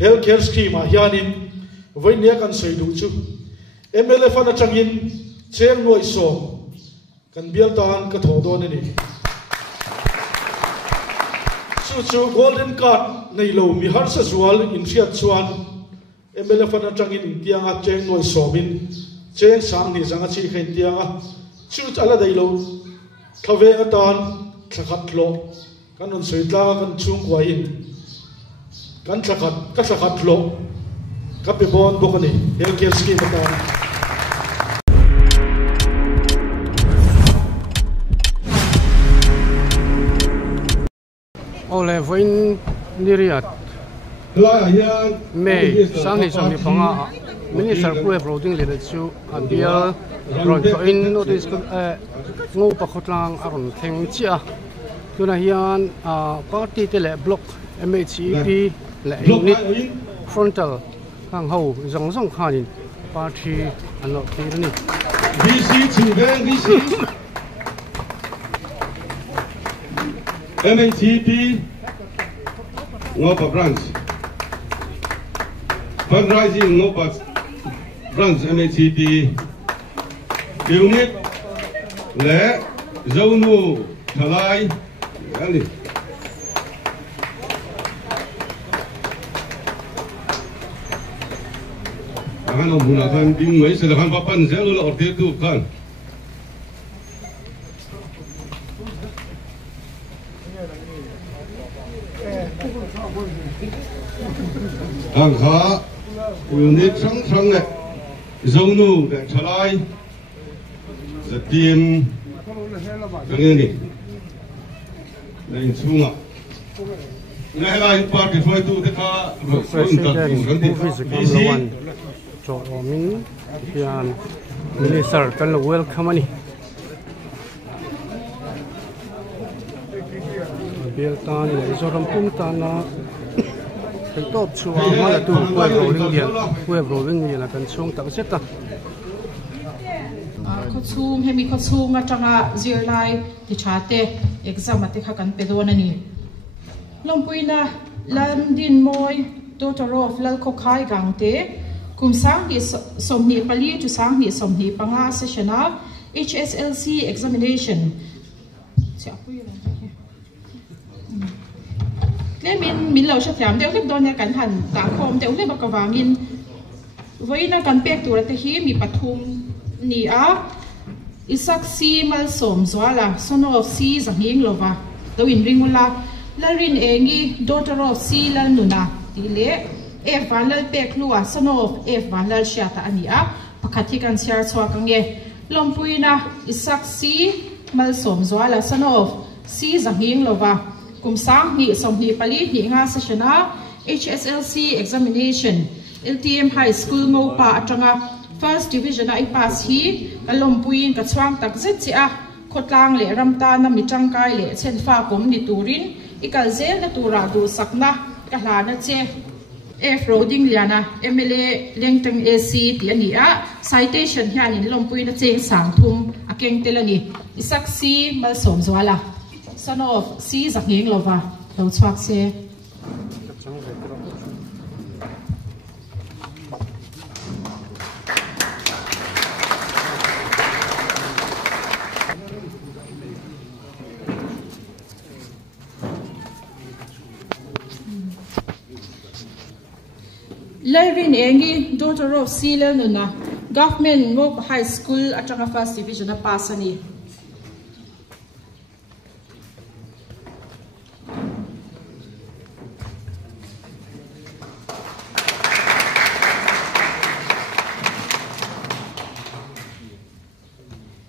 healthcare scheme a hianin voinia kan sei du chu MLF na changin cheng noi som kan bial tan ka tho don ni chu golden card nei lo mi har sa zual in riat chuan MLF na changin tiang a cheng noi somin cheng sang ni zanga chi khen tiang a chu ala dei lo thave atan thakhat lo kan on soitla kan chung kwa in kan thakhat lo ka pe bon bokani healthcare scheme ta ole voin niriat May sang ni som ni panga minister ku e voting le chu abia ron ko in notice ngo pa khotlang aron theng chia tuna hian party tele block MHEP le unit frontal hang ho zong zong khanin party anlo ti ni VC chingben VC MHEP Ngopa branch fundraising Ngopa branch MHEP unit le zonu thalai ali akan menggunakan dingwei sedangkan papan selalu order itu kan angka unit sang le zonu dan thalai team yang ini lain sungai nah lain parti itu kita min hian minister kan lo welcome ani bial tan le zoram pum tan na kan top chuwa ma la tu kwe rolling ni la kan chung tak seta ko chung hemi ko chung atanga zirlai ti chate exam ate kha kan pedon ani lompuina landin moi daughter of lal ko khai gangte kum sang ni somni pali tu sang ni somni panga sessiona HSLC examination min lo sha thiam deuh lek don ya kan han ta khom deuh le bakawangin voina kan pek tur te hi mi pathum ni a isak si mal som zwala son of si zanging lova to in ringula larin engi daughter of si lal nuna tile e vanal pek lua son of e vanal shata ania pakhathi kan share chwa kange lompuina isak si mal som zwala son of si zanging lova kum sang ni som ni pali ni nga sessiona HSLC examination LTM high school ngopa atanga first division ai pass hi alompuin ka chwang tak zet chi a khotlang le ramta na mi tangkai le chenfa kom ni turin ikal zel na tura du sakna ka hlana che F roading liana MLA lengtang AC ti ani a citation hian in lompuin cheng sang thum akeng telani isak si mal som zwala son of si zakeng lova lo chwak se Lavin engi daughter of Sila nuna government ngop high school atanga first division a pasani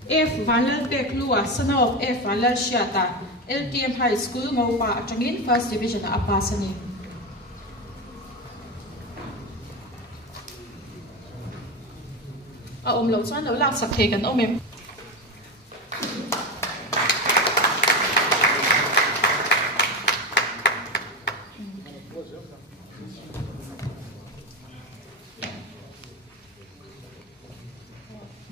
F Vanlal Beklua, son of F Vanlal Shiata, LTM High School, Ngopa, Atangin, First Division, Apasani. Lo chuan lo lak sak the kan omem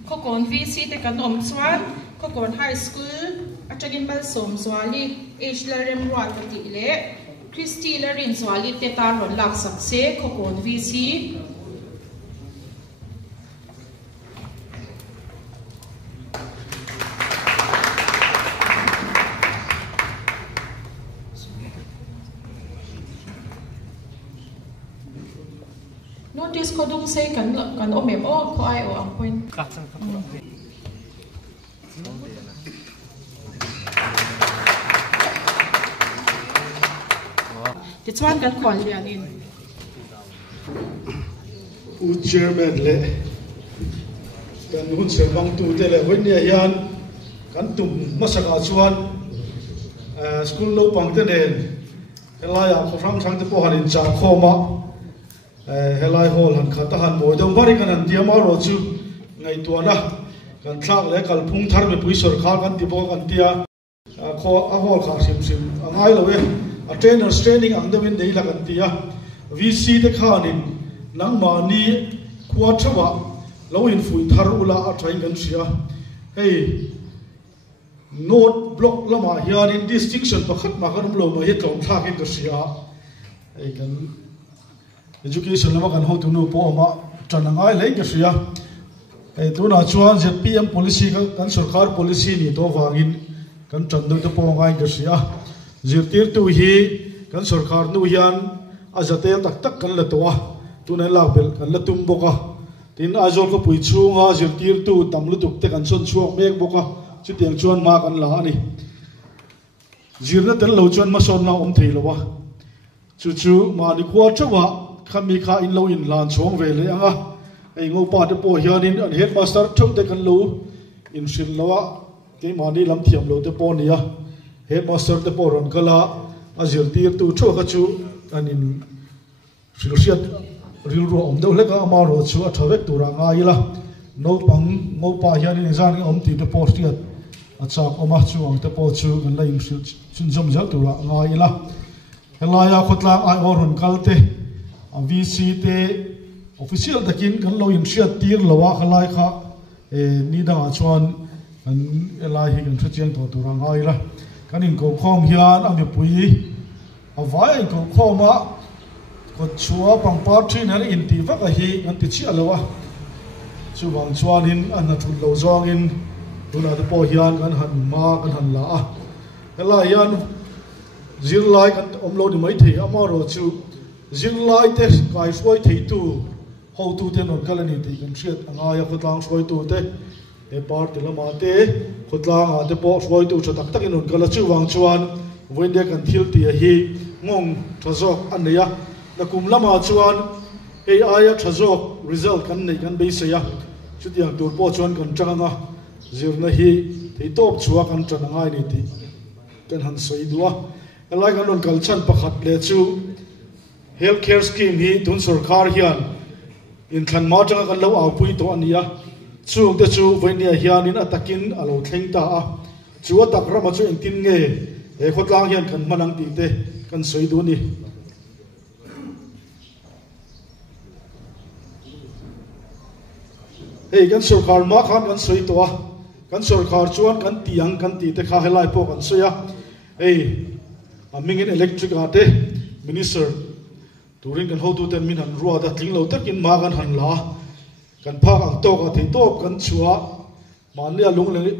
Kokon VC te kan om chuan Kokon High School atangin mal som zwali age lerem wa ti le Christy Larin Swali Tetar Ron Lak Sakse Kokon VC notice ko dung say kan omem o ko ai o ang point ti chuan kan khol lian in u chairman le kan hun se bang tu te le wen ya yan kan tum masaka chuan school no pang te nen helaya ko ram sang te po hanin cha khoma helai hol han khata han mo dong bari kan an diama ro chu ngai tuana kan thak le kal phung thar me pui sor kha kan ti bo kan tia kho a hol kha sim angai lo we a trainers training ang de win dei la kan tia vc te khanin nang ma ni khuwa thawa lo in fui thar ula a thain kan sia hey note block lama hian in distinction pakhat ma kan lo ma he tlom thak in ka sia hey kan education lama kan ho tu nu po ma tanangai le ka sia ei tu na chuan zpm policy kan sarkar policy ni to wangin kan tan do te po ngai ka sia zirtir tu hi kan sarkar nu hian azate tak tak kan la towa tu na la bel kan la tum boka tin azol ko pui chunga zirtir tu tamlu tuk te kan son chuak mek boka chu tiang chuan ma kan la ani zirna tel lo chuan ma son na om thei lo wa chu ma ni kwa chawa khami kha in lo in lan chong ve le anga ei ngo pa te po hianin an headmaster thok te kan lo in sin lawa ke mani lam thiam lo te po nia headmaster te po ron kala azir tir tu tho ka chu anin silsiat ril ro om do le ka ma ro chu a thawek tura nga ila no pang ngo pa hianin zan om ti te po stiat a chak oma chu ang te po chu kan la in chin jom jal tura nga ila helaya khotla ai oron kalte VC te official takin kan lo in shia tir lawa khalai kha ni da chuan an elai hi kan thacheng to turang ai la kan in ko khom hian ami pui avai ko khoma ko chua pang pa thin har in ti vaka hi kan ti chi alawa chu wang chuan in an thul lo zong in tuna te po hian kan han ma kan han la a elai hian zir lai kan omlo ni mai thei amaro chu zing lai te kai swai thei tu ho tu te non kalani te kan thiat anga ya khotlang swai tu te e par te lama te khotlang a te po swai tu cha tak tak in non kala chu wang chuan wende kan thil ti a hi ngong thazok ania na kum lama chuan ai a thazok result kan nei kan be se ya chu tiang tur po chuan kan tanga zirna hi thei top chuwa kan tana ngai ni ti kan han sei duwa alai kan non kal chan pakhat le chu healthcare scheme hi tun sarkar hian in than ma tanga kan lo au pui to ania chung te chu voinia hian in atakin alo thleng ta a chu atak rama chu engtin nge he khotlang hian kan manang ti te kan soi du ni hey kan sarkar ma khan kan soi to a kan sarkar chuan kan tiang kan ti te kha helai po kan soya hey amingin electric ate minister turing kan ho tu ten min han ruwa da tling lo takin ma kan han la kan phak ang to ka thei top kan chua man lia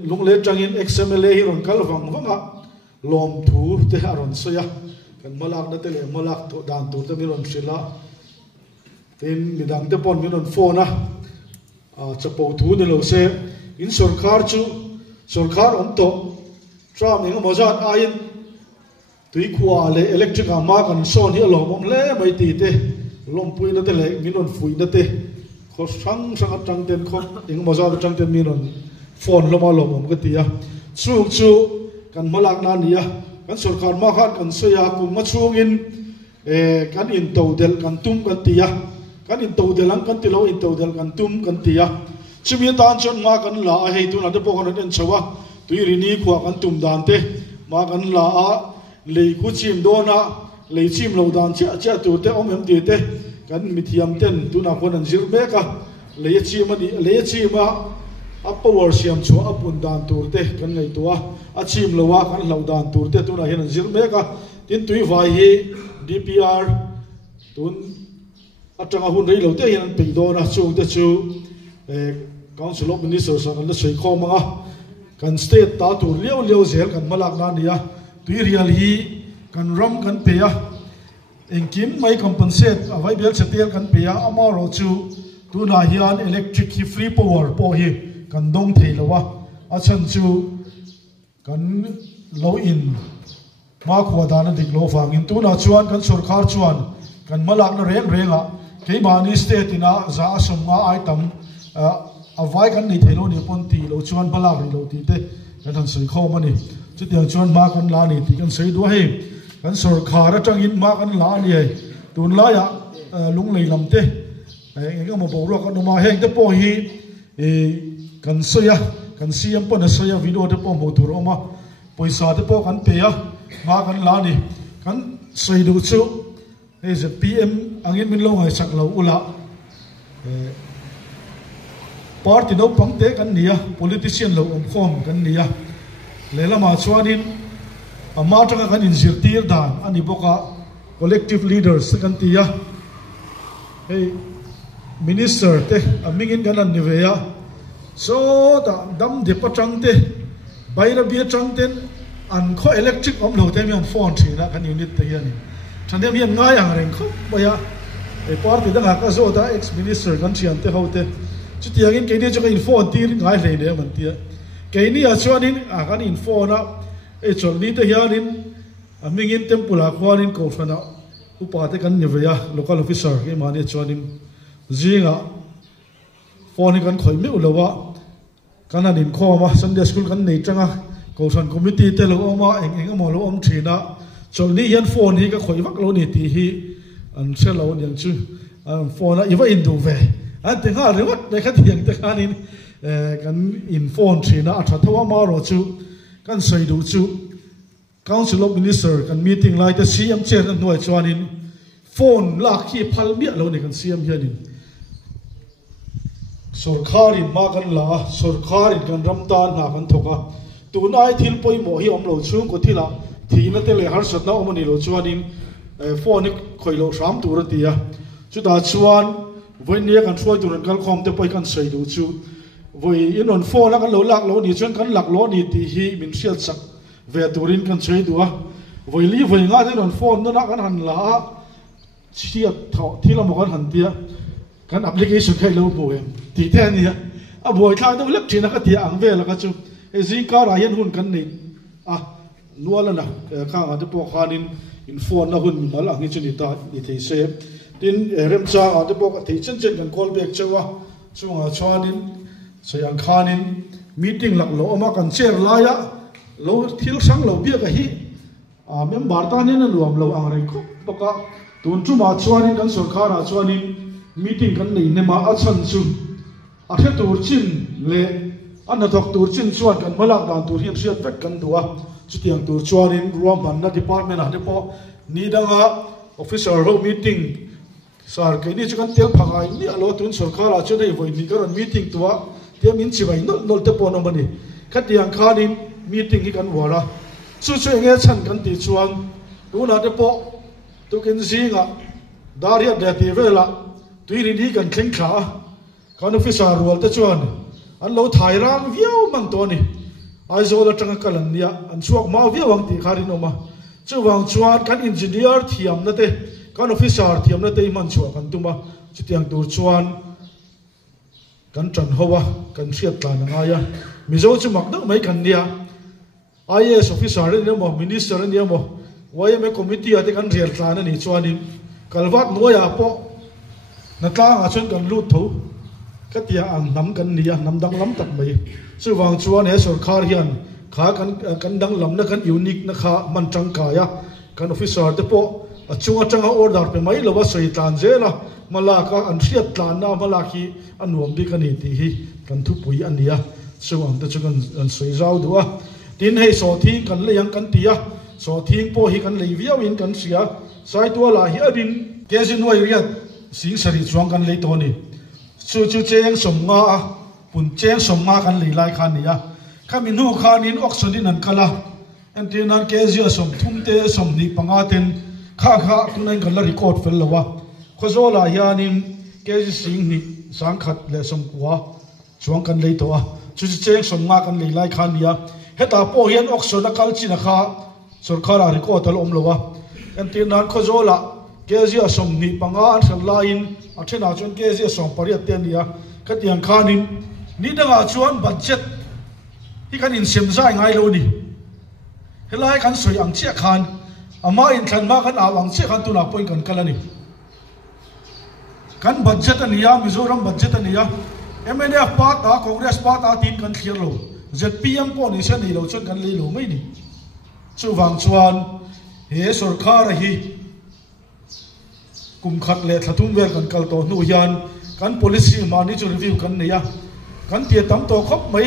lung le tangin xmla hi ron kal wang wanga lom thu te aron soya kan malak na te le malak to dan tur te mi ron sila tin midang te pon mi ron phone a chapo thu ne lo se in sarkar chu sarkar om to tram eng mozat ain tui khua le electric ma kan son hi lom om le mai ti te lom pui na te le minon fui na te kho sang atang ten kho eng moza atang ten minon phone loma lom om ka tia chu kan malak na nia kan sarkar ma khan kan soya ku ma chungin kan in to del kan tum kan tia kan in to del ang kan tilo in to del kan tum kan tia chimi tan chon ma kan la a hei tu na te po kan en chawa tui rini khwa kan tum dan te ma kan la a lei khu chim dona lei chim lo dan cha tu te om em ti te kan mi thiam ten tu na kon an zir meka lei chim ani lei chim a power siam chu apun dan tur te kan ngai tua a chim lowa kan lo dan tur te tu na hian an zir meka tin tui vai hi DPR tun atanga hun rei lo te hian ping do na chu te chu Council of Ministers an la sei kho manga kan state ta tu leo zel kan malak na nia tui rial hi kan ram kan pe a engkim mai compensate avai bel setel kan pe a amaro chu tu na hian electric hi free power po hi kan dong thei lowa a chan chu kan lo in ma khwa dana dik lo fangin tu na chuan kan sarkar chuan kan malak na renga ke mani state ina za asum nga item avai kan nei thelo ni pon ti lo chuan balak ri lo ti te kan han sei kho mani chu tiang chuan ma kan la ni ti kan sei do he kan sarkar atangin ma kan la ni ai tun la ya lung lei lam te engka mo bo ro kan ma heng te po hi kan soya kan siam pon na soya video te po mo tur oma poisa te po kan pe ya ma kan la ni kan sei du chu is a PM angin min lo ngai sak lo ula party no pangte kan nia politician lo khom kan nia lela ma chuanin ama tanga kan injir tir dan ani boka collective leaders kan tia hey minister te amingin kan an niveya so da dam de patang te baira bia chang ten an kho electric om lo te mi an phone thina kan unit te yani thandem hian ngai ang reng kho baya e party da ka zo da ex minister kan chian te hote chu tiangin ke ni chu ka info tir ngai hlei le man tia ke ni a chuanin a kan info na e chol ni te hianin amingin tempula khwanin ko fana upa te kan niveya local officer ke mani chuanin zinga phone kan khoi me ulowa kan anin kho ma Sunday school kan nei tanga ko san committee te lo oma eng mo lo om thina chol ni hian phone hi ka khoi wak lo ni ti hi an selo yang chu an phone iwa indu ve an te ha rewat ne kha thiang te khanin kan in phone thina atha thawa ma ro chu kan sei du chu Council of Minister kan meeting lai te CM chair an noi chuanin phone la khi phal mi lo ni kan CM hianin sarkarin ma kan la sarkarin kan ramtan na kan thoka tunai thil poi mo hi om lo chung ko thila thina te le har sat na om ni lo chuanin phone ni khoi lo ram tur tia chu da chuan voi nia kan throi tur kan khom te poi kan sei du chu voi in on phone la kan lo lak lo ni chuan kan lak lo ni ti hi min hriat sak ve turin kan sei du a voi li voi nga te on phone no na kan han la chia thila mo kan han tia kan application kai lo bo em ti te ni a boi thang to lek thina ka tia ang ve la ka chu e zin ka ra yan hun kan nei a nuala na ka ga te po khanin in phone na hun mal ang chu ni ta ni thei se tin rem cha a te po ka thei chen chen kan call back chawa chunga chwanin sayang khanin meeting lak lo ama kan chair la ya lo thil sang lo bia ka hi a member ta ne na luam lo ang rei ko poka tun chu ma chwanin kan sarkar a chwanin meeting kan nei ne ma a chan chu a the tur chin le an na thok tur chin chuan kan malak dan tur hian riat vek kan duwa chu tiang tur chuanin ruam ban na department a depo ni danga officer ho meeting sar ke ni chu kan tel phagai ni alo tun sarkar a chu nei voi ni kan meeting tuwa tiam in chibai nol te pon mani khatiang khanin meeting hi kan wara chu nge chan kan ti chuan tu na depo tu ken zinga daria de ti vela tuiri ni kan thleng kha kan officer rol te chuan an lo thai rang viau mang to ni ai zo la tanga kalan nia an chuak ma viau ang ti kharin oma chu wang chuan kan engineer thiam na te kan officer thiam na te man chuak kan tuma chu tiang tur chuan kan tran howa kan hriat tlan anga ya mizo chu mak do mai kan nia IAS officer ni mo minister ni mo YMA committee ate kan rial tlan ani chuanin kalwat noya po na tla nga chun kan lut tho ka tia ang nam kan nia nam dang lam tak mai chu wang chuan he sarkar hian kha kan dang lam na kan unique na kha man tang ka ya kan officer te po a chunga tanga order pe mai lo wa sei tan je la mala ka an hriat tlan na mala ki an nuam bi kan ti hi kan thu pui an nia chuang te chu kan an sei zau duwa tin hei so thing kan le yang kan tia so thing po hi kan le viau in kan sia sai tu la hi adin ke jin wai riat sing sari chuang kan le to ni chu cheng som nga pun cheng som nga kan le lai khan nia khamin hu khanin oxygen an kala anh tin anh cái gì som thum te som ni pangaten kha kha tu nên cần là record fel lawa khó zo là hianin cái gì sinh ni sáng khát lệ som quá chuang cần lấy to chú cheng som nga cần lấy lại khan nia heta po hian oxo na kal chi na kha sarkar a record al om lawa anh tin anh khó zo là cái gì som ni panga an khal la in a thena chon cái gì som pariat te nia ka tiang khanin ni danga chuan budget hi kan in sem zai ngai lo ni helai kan soi ang chia khan ama in than ma kan awang che khan tu na point kan kalani kan budget ania Mizoram budget ania MNF parta Congress parta tin kan clear lo ZPM po ni se ni lo chon kan le lo mai ni chu wang chuan he sarkar hi kum khat le thatum vel kan kal to nu hian kan policy mani chu review kan nia kan tia tam to khop mai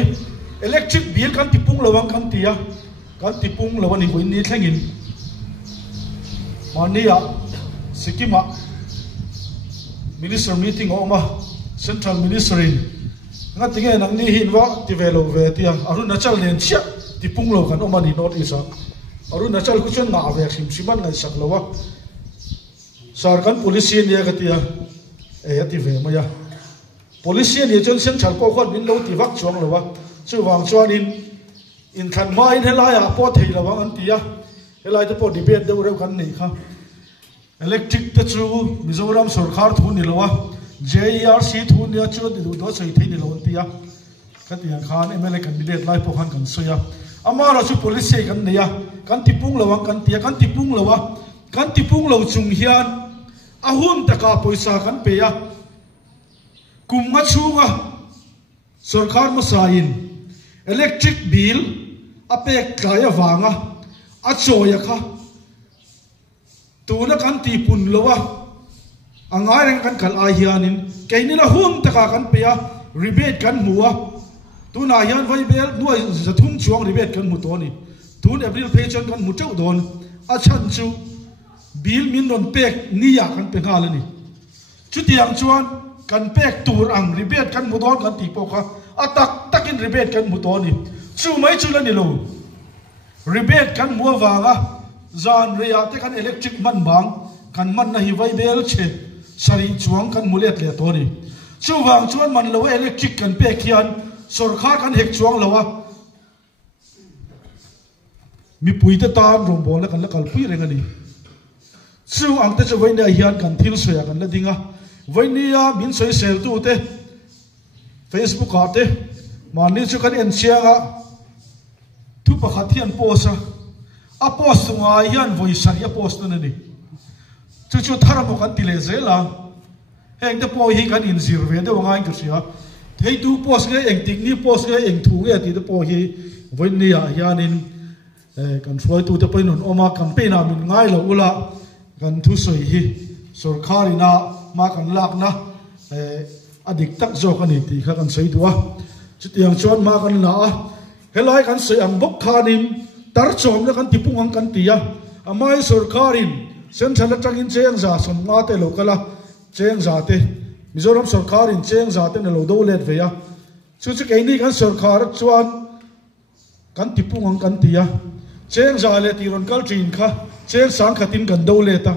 electric bill kan tipung lawang kan tia kan tipung lawan ni ni thlengin mania sikima minister meeting oma central minister nga tinge nang ni hinwa tivelo ve tia arunachal nen chia tipung lo kan oma ni not isa arunachal ku chen nga ve siman ngai sak lawa sar kan policy ni ka tia e ati ve maya policy ni chen central ko khon min lo ti vak chuang lawa chu wang chuan in than mai in helai a po thei lawang an tia helai te po debate de ro kan nei kha electric te chu Mizoram sarkar thu ni lawa JRC thu ni chu du do sei thei ni lo an tia ka tia khan MLA candidate lai po khan kan soya ama ra chu policy kan nei ya kan tipung lawang kan tia kan tipung lawa kan tipung lo chung hian ahun taka poisa kan pe ya kum nga chunga sarkar ma sain electric bill apek kaya wanga achoya kha tuna kan ti pun lowa angai reng kan kal ai hianin kainila hum taka kan pe ya rebate kan muwa tuna hian vai bel nuai zathum chuang rebate kan mu to ni tun April pay chon kan mu chau don a chan chu bill min don pek niya kan pe ngalani chu tiang chuan kan pek tur ang rebate kan mu don kan ti po kha atak takin rebate kan mu to ni chu mai chu la ni lo rebate kan mu wanga zan ria te kan electric man bang kan man na hi vai bel che sari chuang kan mulet le to ni chu wang chuan man lo electric kan pek hian sarkar kan hek chuang lawa mi puite tan rom bol la kan la kal pui reng ani chu ang te chu vai na hian kan thil soya kan la dinga vai nia min soi sel tu te Facebook ate mani chu kan en chianga tu pakhat hian posa a post nga hian voice a post na ni chu tharamo kan tile zela heng te po hi kan in zir ve de wanga in sia thei tu post ge eng tik ni post ge eng thu ge ti te po hi voi ni a hianin kan floi tu te po non oma campaign a min ngai lo ula kan thu soi hi sarkarina ma kan lak na adik tak zo kan ti kha kan sei tua chutiang chon ma kan la helai kan sei ang bok khanin tar chom na kan tipung ang kan tia amai sarkarin central atangin cheng za som nga te lokala cheng za te Mizoram sarkarin cheng za te na lo do let ve ya chu chu kai ni kan sarkar chuan kan tipung ang kan tia cheng za le ti ron kal trin kha cheng sang khatin kan do le ta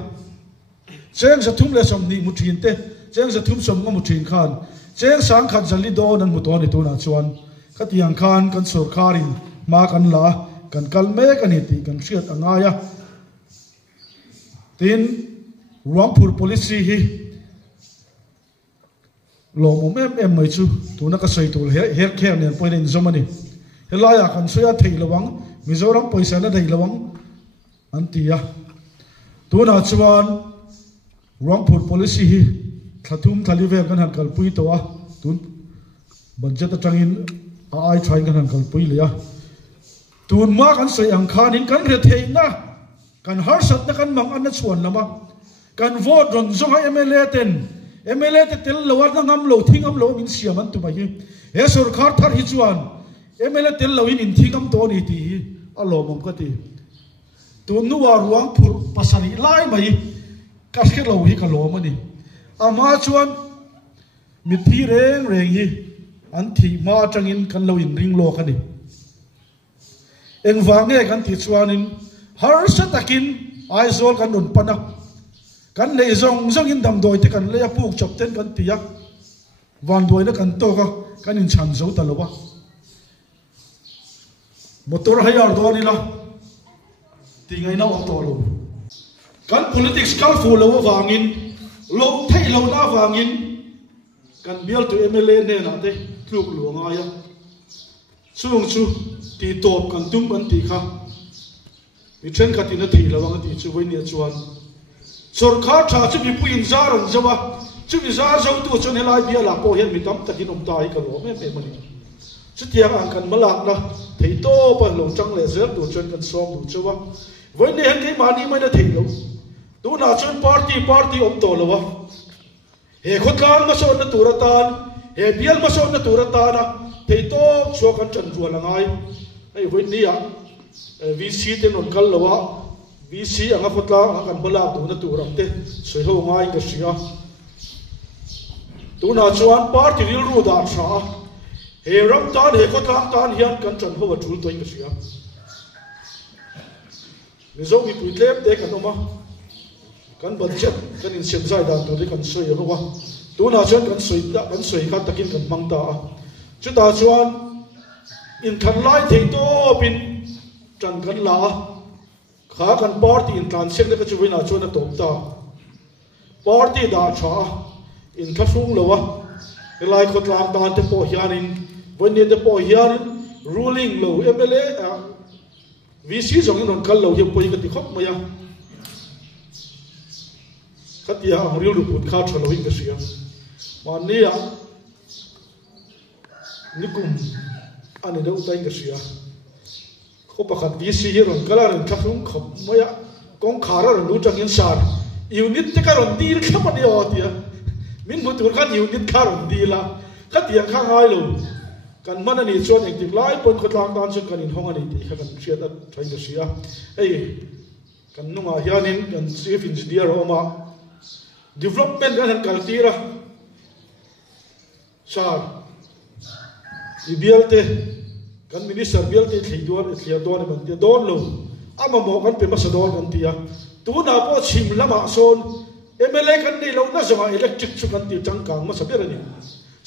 cheng za thum le som ni mu thin te cheng za thum som nga mu thin khan cheng sang khat zali do nan mu to ni tu na chuan khatiang khan kan sarkarin ma kan la kan kal me kan ti kan hriat anga ya tin Rangpur policy hi lomum em mai chu tu na ka sei tu her khem nen point in zomani helaya kan soya thei lawang Mizoram poisa na dei lawang antia tu na chuan Rangpur policy hi thathum thalive kan han kal pui to a tun budget atangin ai try kan han kal pui le ya tun ma kan sei ang khan in kan re thei na kan har sat na kan mang an na chuan lama kan vote ron zo ha MLA te tel lawar na ngam lo thingam lo min siaman tu mai he sarkar thar hi chuan MLA tel lo in thingam to ni ti alo mom ka ti tu nu wa Rangpur pasari lai mai ka khre lo hi ka lo mani ama chuan mi thi reng hi an thi ma tangin kan lo in ring lo ka ni eng wange kan ti chuanin har sa takin aizol kan un pana kan le zong in dam doi te kan le puk chop ten kan tia van doi na kan to ka kan in chan zo talowa motor hayar do ni la ti ngai na to lo kan politics kal fu lo wangin lo thei lo na wangin kan bial tu MLA ne na te tluk lu nga ya chung chu ti top kan tum kan ti kha mi chen kha ti na thei lo wang ti chu wei ne chuan sarkar tha chu bi puin zar an zawa chu bi zar zo tu chu ne lai bia la po hian mi tam takin om tai ka lo me mani chu tiang ang kan malak na thei to pa lo chang le zer tu chen kan som du chuwa wei ne han ke mani mai na thei lo tu na chun party om to lo wa he khotlang ma so na turatan he bial ma so na turatana thei to chu kan chan ru la ngai ai wei ni ya VC te non kal lo wa VC anga khotlang kan bala tu na turam te soi ho ngai ka sia tu na chuan party ril ru da tha he ram tan he khotlang tan hian kan chan ho wa thul toin ka sia mi zo mi puitlem te kan oma kan budget kan in sem zai dan tu kan soi ro wa tu na chuan kan soi ka takin kan mang ta chu ta chuan in than lai thei to pin tran kan la kha kan party in tran sem de ka chu wina chuan na top ta party da tha in thasung lo wa lai khot lang dan te po hian in when in the po hian ruling lo MLA VC jong in on kal lo hi poi ka ti khop ma ya katia ang riu lu put kha thalo in ka sia mania nikum ani do tai ka sia ko pakhat VC hi ron kala ron thasung khop ma ya kong khara ron lu chang in sar unit te ka ron dir khap ani o tia min bu tur khan unit kha ron di la katia kha ngai lo kan man ani chuan ek tik lai pon khotlang dan chu kan in hong ani ti kha kan sia da thai ka sia ei kan nunga hianin kan chief engineer oma development kan kaltira sar ibialte kan minister bialte thliador ban ti don lo ama mo kan pe masador kan tia tu na po chim lama son MLA kan ni lo na zonga electric chu kan ti changkang ma sabera ni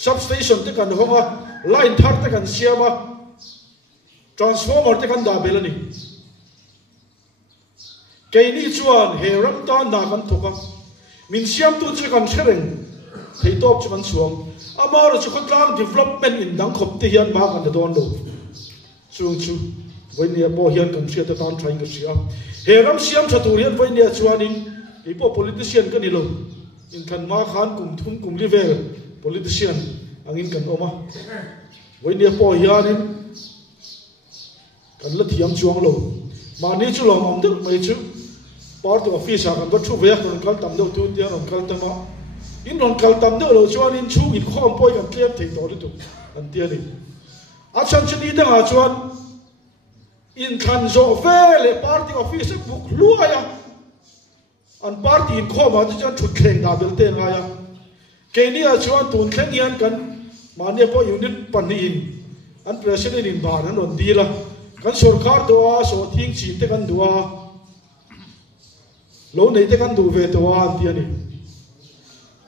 substation te kan honga line thar te kan siama transformer te kan da belani keini chuan he ram ta na kan thoka min siam tu chu kan thereng thei top chu kan suang amar chu khotlang development in dang khop te hian ma kan don lo chung chu voinia bo hian kan sia ta tan trying ka sia he ram siam thatu hian voinia chuanin ipo politician kan ilo in kan ma khan kum level politician angin kan oma voinia po hianin kan la thiam chuang lo ma ni chu lom om deuh mai chu party office kan ba thu ve ron kal tam deuh tu tia ron kal tama in ron kal tam deuh lo chuan in chu in khom poi kan tlem thei to tu kan tia ni a chan chini da nga chuan in khan zo vele party office buk luaya an party in khoma chu thut thleng da bel te nga ya ke ni a chuan tun thleng hian kan mania po unit pani in an president in ban an on dila kan sarkar to a so thing chin te kan duwa lo nei te kan du ve to an ti ani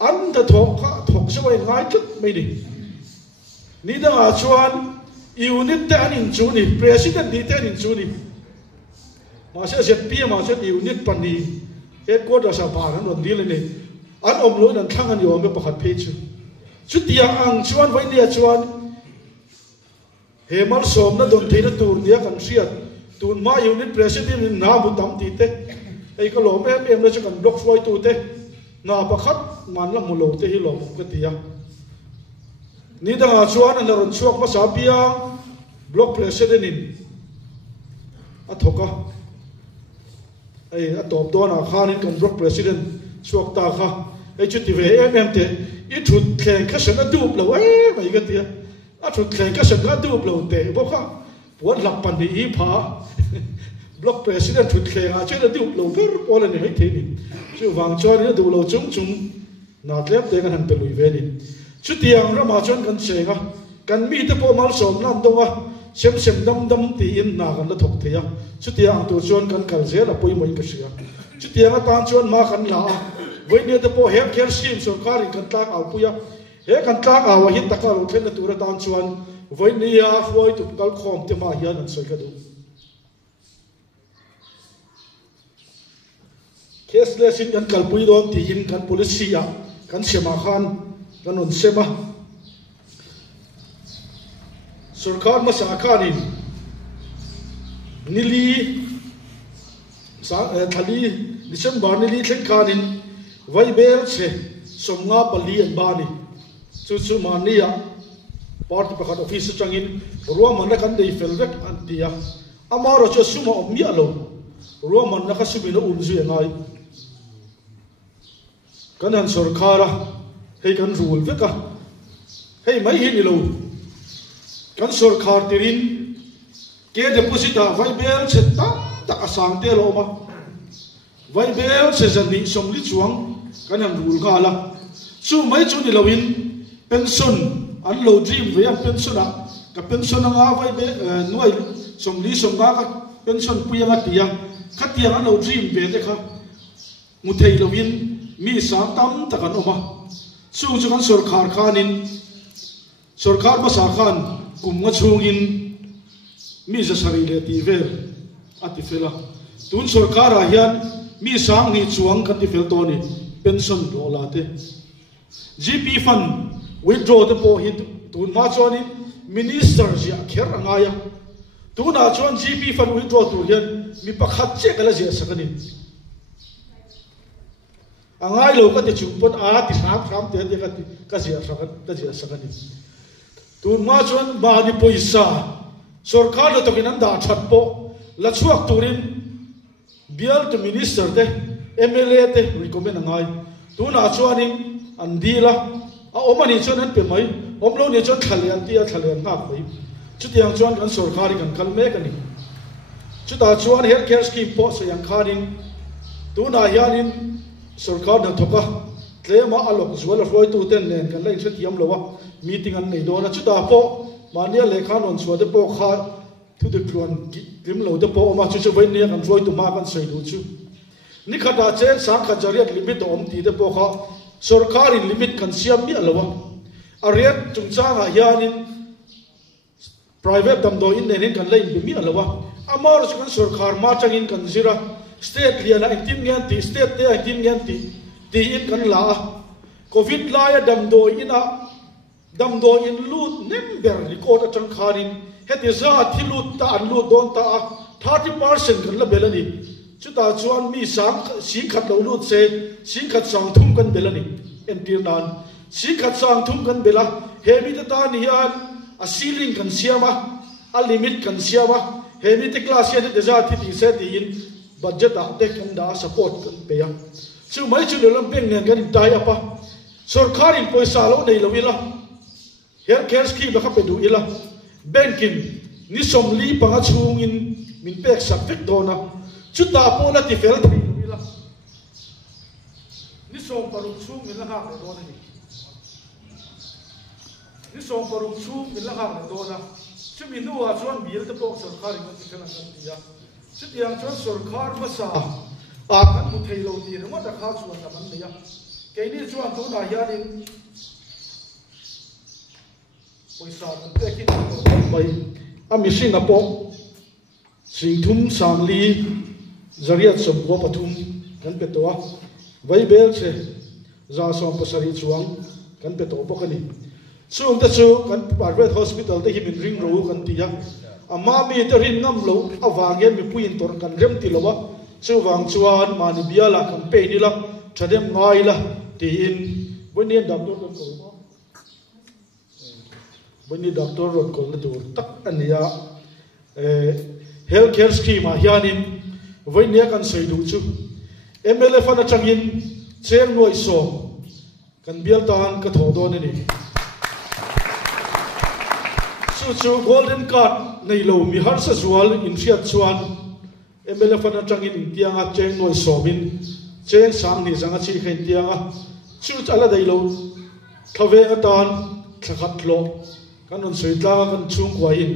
an da thok so ai ngai tut mai ni da a chuan unit te an in chu ni president di te an in chu ni ma se ZP ma se unit pani headquarters sa ban an on dila ni an om lo nan thang an yo me pakhat phe chu chu tiang ang chuan vai nia chuan he mal som na don theina tur nia kan riat tun ma unit president in na bu tam ti te ei ka lo em na chu kan block foi tu te na pakhat man la mulo te hi lo ka tia ni da chuan an ron chuak ma sa pia block president in a thoka ei a top don a khan in kan block president chuak ta kha ei chu ti ve em te i thut thleng kha sana dup lo mai ka tia a thut thleng kha sana dup lo te bo kha puan lap pan ni pha block president thut thleng a chena dup lo per pol ni mai the ni chu wang chuan ni du lo chung na tlep te kan han pe lui ve ni chu tiang ra ma chuan kan chenga kan mi te po mal som lam donga sem dam ti in na kan la thok theya chutia ang tu chuan kan kal zela pui moi ka sia chutia nga tan chuan ma kan la voi ne te po health care scheme sarkar kan tlak au puya he kan tlak au hi taka lo thlen na tur tan chuan voi ne ya foi tu kal khom te ma hian an soi ka du cashless in kan kal pui don ti in kan policy ya kan sema khan kan on sema सरकार में साखानी नीली थली दिसंबर नीली थेंखानी वाइबेल से सोमगा पली बानी चुचु मानिया पार्टी पखत ऑफिस चंगिन रुआ मन kan dei felvek antia amaro cho suma omia lo ruwa man na kasubino unzu ngai kanan sarkara hei kan rule veka hei mai hi ni lo kan sarkar tirin ke deposit a vai bel che ta asang te lo ma vai bel che zani somli chuang kanan rule ka la chu mai chu ni lowin pension an lo dream ve an pension a ka pension nga vai be nuai somli somga ka pension puya tia khatia an lo dream ve te kha mu thei lowin mi sa tam takan oma chu chu kan sarkar khanin sarkar ma sa khan kum nga chungin mi za sari le ti ver ati fela tun sarkar a hian mi sang ni chuang kan ti fel to ni pension do la te gp fund withdraw the po hit tun ma choni minister ji akher angaya tuna chon gp fund withdraw tu hian mi pakhat che kala je sakani angai lo ka te chupon a ti sak ram te de ka je sakat ta je sakani tun ma chon ba ni poisa sarkar lo to kinan da that po la chuak turin bial to minister te mla te recommend angai tuna chuanin andila a omani chon an pe mai omlo ni chon thalian tia thalian na mai chutiang chuan kan sarkar kan kalme kani chuta chuan health care scheme po sayang khanin tuna hianin sarkar na thoka tlema alok zual roi tu ten nen kan lai thlet yam lowa meeting an nei dona chuta po mania lekhan on chuade po kha thu de kluan lim lo de po ma chu chu vein ne kan roi tu ma kan sei du chu ni khata chen sang kha jariat limit om ti de po kha sarkarin limit kan siam mi alawa ariat chungchanga hianin private dam do in nen kan lai mi alawa amar kan sarkar ma changin kan zira state liana active ngan ti state te active ngan ti in kan la covid la ya dam do in lut number record atang kharin heti za thi lut ta an lut don ta 30% kan la belani chuta chuan mi sang si khat lo lut se si khat sang thum kan belani entir nan si khat sang thum kan bela he mi ta ni an a ceiling kan siama a limit kan siama he mi te class ya de za thi ti se ti in budget a te kan da support kan pe ya chu mai chu le lam peng nen kan dai apa sarkarin poisa lo nei lo ila health care scheme la ka pe du ila banking ni somli panga chung in min pek sak vek dona chu ta po na ti fel thei lo ila ni som paru chung min la ha le dona ni som paru chung min la ha le dona chu mi nu a chuan bil te pok sarkarin kan ti kan ti ya chutiang chuan sarkar ma sa a kan mu thei lo ti ma ta kha chuan ta man ne ya ke ni chuan to na hianin poisa kan te ki bai a mi sin a po sing thum sang li zariat som ko pathum kan pe to a vai bel che za som pasari chuang kan pe to pokani chung ta chu kan private hospital te hi min ring ro kan ti ya ama mi te rin ngam lo awangem mi puin tor kan rem ti lowa chu wang chuan mani biala kan pe ni la thadem ngai la ti in bonian doctor kan ko boni doctor rot ko la tur tak ania health care scheme a hianin voinia kan sei du chu mla fa na changin cheng noi so kan bial tan ka tho do ni chu golden card nei lo mi har sa zual in riat chuan mla fa na changin tianga cheng noi so bin cheng sang ni zanga chi khen tianga chu chala dei lo thave atan thakhat lo kan on sei tla kan chung kwa in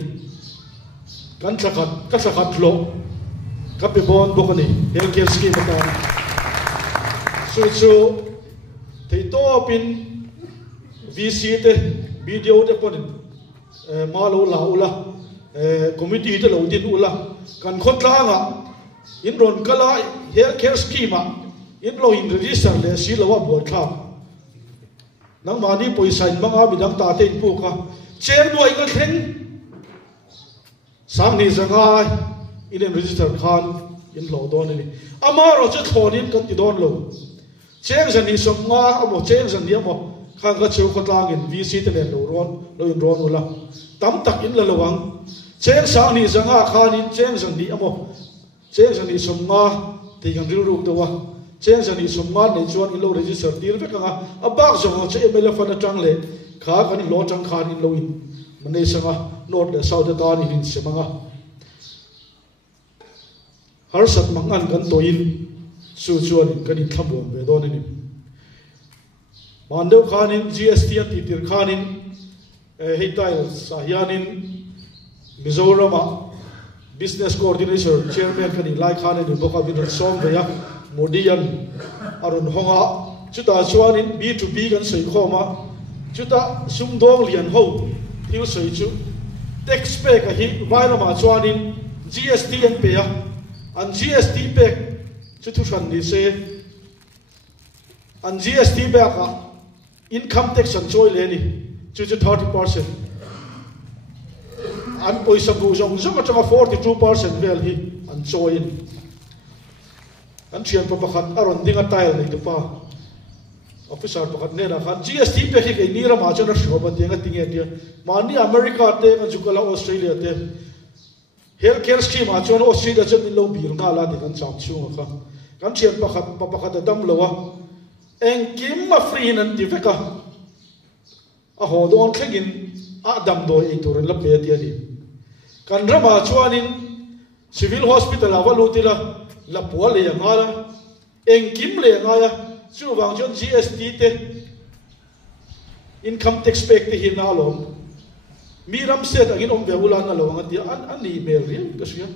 kan thakat lo kape bon bokani healthcare scheme ta chu thei to pin VC te video te ponin ma lo la ula committee te lo din ula kan khotla nga in ron kala healthcare scheme in lo in register le si lo wa bol tha nang mani poisa in manga bidang ta te pu kha chen noi ka theng sang ni zanga in register khan in lo don ni amaro che thonin kan ti don lo cheng zan ni somnga amo cheng zan ni amo khang ka chu khotlang in VC te le lo in ron ula tam tak in la lawang cheng sang ni zanga khan in cheng zan ni amo cheng zan ni somnga ti kan ru ru to wa cheng zan ni somnga ne chuan in lo register tir ve ka abak zong che mele fa na tang le kha kan lo tang khan in lo in mane sanga not le south ta ni in semanga har sat mangan kan to in su chuan kan in thambom ve don ni mandeu khanin GST ti tir khanin heitai sahianin Mizoram business coordinator chairman kan in lai khanin boka bin som ve ya modian arun honga chuta chuanin B2B kan sei khoma chuta sumdong lian ho thil sei chu tax pay ka hi vailama chuanin GST an pe ya an GST pay chu thu san ni se an GST pay ka income tax an choi le ni chu 30% an poisa bu jong zama tanga 42% vel hi an choi in an thian pa pakhat aron dinga tile nei pa officer pakhat ne na khan GST pe hi ke ni ra ma chona shoba denga tinge dia mani America te kan jukala Australia te healthcare scheme ma chona Australia chen lo bir nga la de kan cham chu kha kan thian pakhat dam lowa eng kim ma free nan ti veka a ho don thlegin a dam do e tur la pe dia ni kan ra ma chuanin civil hospital avalutila la pual le ngala eng kim le ngala chu wang jon GST te income tax pay te hin alom miram set agin om ve ulan na lawang ti an ni mail ri ka sia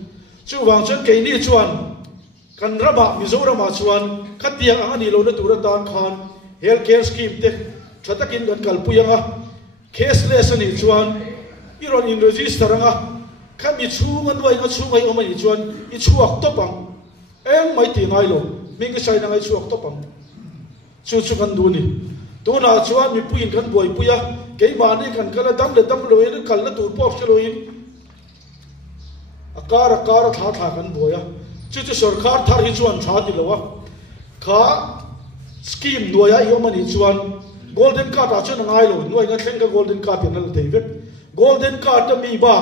chu wang jon ke ni chuan kan raba Mizoram chuan khatia ani lo na tura dan khan healthcare scheme te thatakin gan kalpuyanga cashless ani chuan iron in register anga khami chunga doi nga chungai omani chuan I chuak topang eng mai ti ngai lo mingi sai na ngai chuak topang chu kan du ni tu na chuan mi puin kan boi puya ke ma ni kan kala dam le dam lo in kal na tur pop chelo in akara tha kan boya chu sarkar thar hi chuan tha ti lowa kha scheme noya yomani chuan golden card a chen ngai lo noi nga thleng ka golden card na le thei vek golden card ta mi ba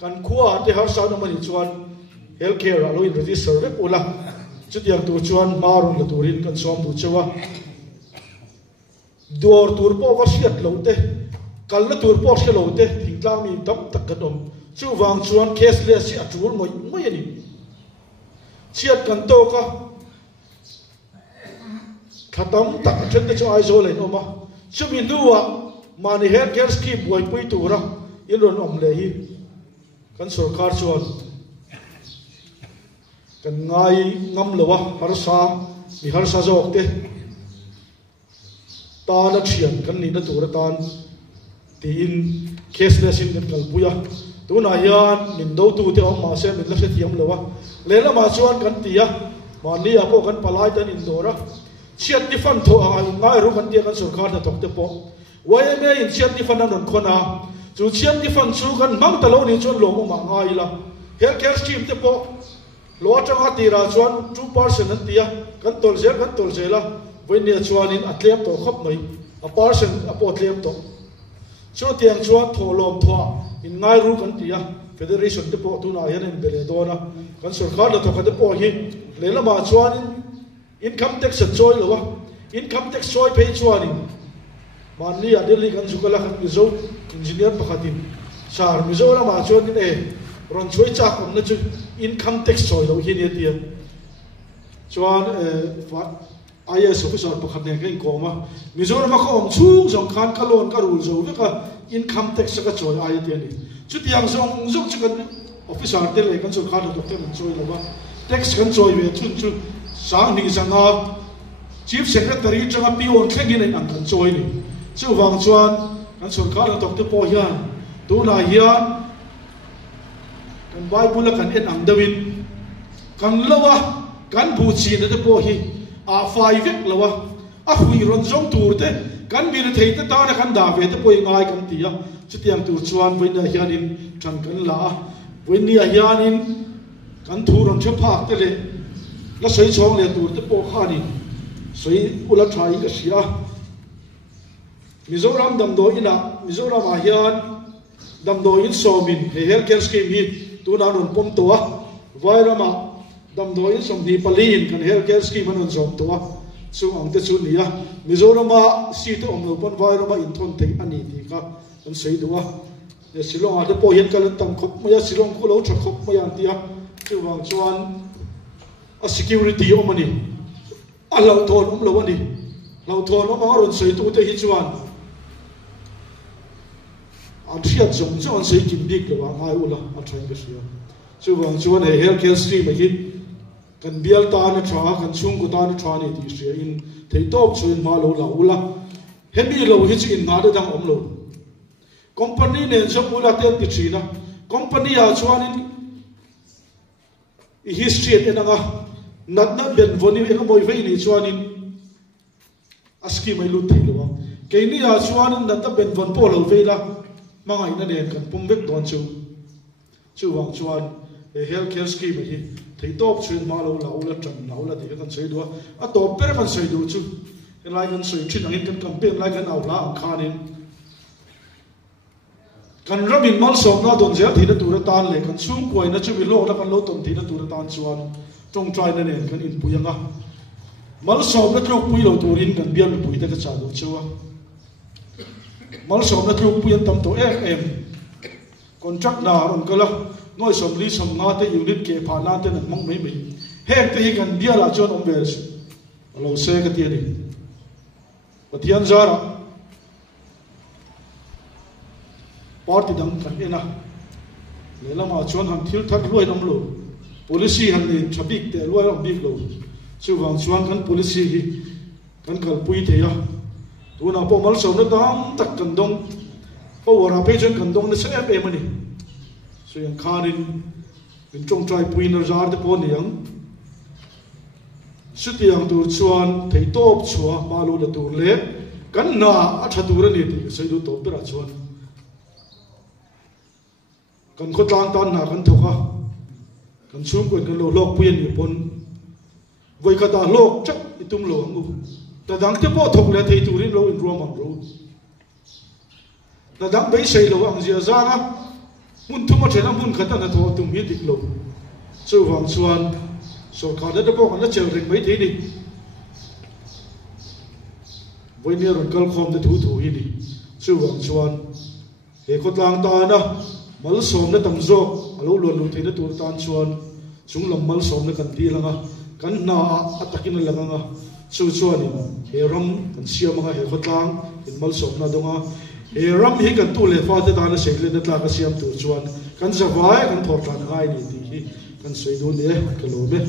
kan khuwa te har sa no mani chuan healthcare alo in register vek ula chutiang tu chuan marun la turin kan som bu chewa dor tur po wasiat lo te kal na tur po se lo te thingtlang mi tam tak ka dom chu wang chuan cashless si atul moi ani chiat kan to ka khatam tak chen te chu ai zo le no ma chu mi nuwa mani healthcare scheme boi pui tura in ron om le hi kan sarkar chuan kan ngai ngam lowa har sa jok te ta na thian kan ni na tura tan ti in cashless in kan kalpuya tu na hian min do tu te om ma se min la se thiam lowa le la ma chuan kan tia mani a po kan palai tan in dora chiat ni fan tho a ngai ru kan tia kan sarkar na tok te po YMA in chiat ni fan nan khona chu chiat ni fan chu kan mang ta lo ni chuan lo ma ngai la healthcare scheme te po lo atanga tira chuan 2% an tia kan tol zela voinia chuan in atlem to khop mai a percent a po tlem to chu tiang chuan tholom thwa in ngai ru kan tia federation te po tu na yan in bele dona kan sarkar na to ka te po hi lela ma chuan income tax choi lo wa income tax choi pay chuan in manli a delhi kan jukala kan mizo engineer pakhatin sar Mizoram ma chuan in ron choi chak om na chu income tax choi lo hi ne tia chuan IS officer pakhat ne kai koma Mizoram ko om chung jong khan kalon ka rul zo ka income tax ka choi ai tia ni chu tiang zong chu kan officer te le kan so kha do te man choi lawa text kan choi ve chun chu sang ni sanga chief secretary changa pion thlengin an kan choi ni chu wang chuan kan so kha do te po hian tu na hian kan bible kan en ang dawin kan lawa kan bu chi na te po hi a fai vek lawa a hui ron zong tur te kan bi thei te ta na kan da ve te poi ngai kan tia chutiang tur chuan voi na hianin than kan la voi ni a hianin kan thu ron che phak te le la sei chong le tur te po kha ni sei ula thai ka sia Mizoram dam do ina Mizoram a hian dam do in somin he healthcare scheme hi tu na ron pom to a vairama dam do in som ni palin kan healthcare scheme an som to a chu ang te chu nia Mizorama si to om lo pon vairama in thon te ani ti ka an sei do a ne silong a te po hian kal tam khop maya silong ko lo tha khop maya tia chu wang chuan a security omani a lo thon om lo ani lo thon om a ron sei tu te hi chuan an thiat zong zong sei kim dik lo ngai ula a thain ka sia chu wang chuan he healthcare scheme hi kan bial ta na tha kan chung ko ta na tha ni ti sia in thei top chuin ma lo la ula hebi lo hi chi in na de dang om lo company ne jom ula te ti thina company a chuan in history enanga nat na ben voni eng moi ve ni chuan in aski mai lu thei lo ke ni a chuan in nat ben von po lo ve la mangai na ne kan pum vek don chu wang chuan a healthcare scheme hi thei top chuin ma lo la ula tran la ula ti kan sei do a top per kan sei do chu lai kan sei thin angin kan campaign lai kan au la ang khanin kan ramin mal som na don zia thina tur tan le kan chung koi na chu mi lo na kan lo tom thina tur tan chuan tong trai na ne kan in puyanga mal som na tlok pui lo turin kan bial pui ta ka cha do chuwa mal som na tlok pui tam to fm contract na ron kala noi som li som nga te unit ke pha na te nan mong mai mai hek te hi kan bial a chon om vel lo se ka ti ni pathian zara party dang kan ena le lama chon ham thil thak loi nam lo policy han ni thabik te loi ram bik lo chu wang chuan kan policy hi kan kal pui the ya tu na po mal som na dam tak kan dong po wara pe chen kan dong na se em em ni so yang khanin in trong trai pui na jar de po ni yang suti yang tur chuan thei top chua ma lo la tur le kan na a tha tur ni ti sei du top ra chuan kan khot lang tan na kan thoka kan chung ko kan lo lok puyen ni pon voi ka ta lok chak itum lo ngu ta dang te po thok le thei turin lo in ro mang ro ta dang bei sei lo ang zia za nga mun thuma thena mun khata na tho tum hi dik lo chu wang chuan so ka da po kan la chel ring mai thei ni voi ni ron kal khom de thu thu hi ni chu wang chuan he khot lang ta na mal som na tam zo alo lon lu theina tur tan chuan chung lam mal som na kan ti langa kan na atakin langa nga chu chuan ni he ram kan siam nga he khotlang in mal som na donga he ram hi kan tu le fa te ta na sekle na tla ka siam tu chuan kan zawai kan thok tan ngai ni ti hi kan sei du le ka lo me